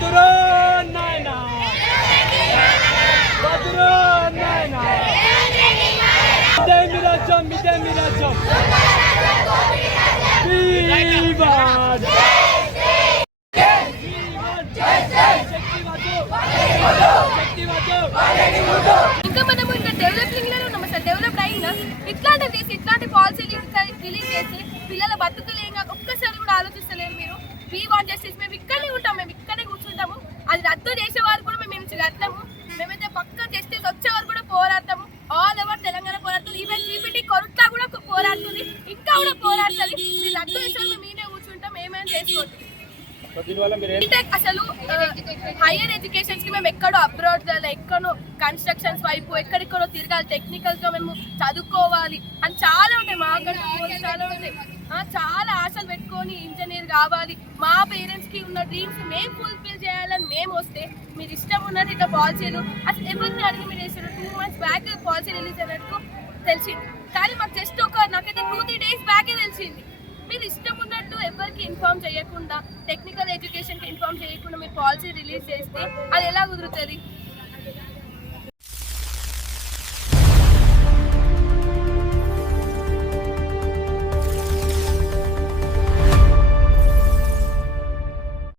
వద్దురో నాయనా వద్దురో నాయనా ఇదే మీ రాజ్యం ఇంకా మనము ఇంకా డెవలపింగ్ లోనే ఉన్నాం. అసలు డెవలప్ అయినా ఇట్లాంటివి చేసి ఇట్లాంటి పాలసీలు రిలీజ్ చేసి పిల్లల బతుకులేగా ఒక్కసారి కూడా ఆలోచిస్తలేరు మీరు. We want justice. మేము ఇక్కడనే ఉంటాం, మేము ఇక్కడే కూర్చుంటాము. అది రద్దు చేసే వారు కూడా మేము కట్టము. మేమైతే పక్క జస్టిస్ వచ్చే వారు కూడా పోరాడతాము. ఆల్ ఓవర్ తెలంగాణ పోరాడుతుంది. ఈవెన్ జీపీటీ కొరట్లా కూడా పోరాడుతుంది, ఇంకా కూడా పోరాడుతుంది. మీరు రద్దు చేసే మేమే కూర్చుంటాం, ఏమైనా చేసుకోండి. అసలు హైయర్ ఎడ్యుకేషన్స్ కి మేము ఎక్కడో అబ్రాడ్ ఎక్కడో కన్స్ట్రక్షన్స్ వైపు ఎక్కడెక్కడో తిరగాలి, టెక్నికల్ గా మేము చదువుకోవాలి అని చాలా ఉంటాయి. మాకంటే చాలా ఉంటాయి. చాలా ఆశలు పెట్టుకొని ఇంజనీర్ కావాలి, మా పేరెంట్స్ కి ఉన్న డ్రీమ్స్ మేము ఫుల్ఫిల్ చేయాలని మేము వస్తే మీరు ఇష్టం ఉన్నది ఇట్లా పాలసీలు అసలు ఎవరిని అడిగి మీరు వేసారు. 2 months బ్యాక్ పాలసీ రిలీజ్ అయినట్టు తెలిసింది, కానీ మాకు జస్ట్ నాకైతే 2-3 days బ్యాకే తెలిసింది. మీరు ఇష్టం ఉన్నట్టు ఎవరికి ఇన్ఫార్మ్ చేయకుండా, టెక్నికల్ ఎడ్యుకేషన్కి ఇన్ఫార్మ్ చేయకుండా మీరు పాలసీ రిలీజ్ చేస్తే అది ఎలా కుదురుతుంది?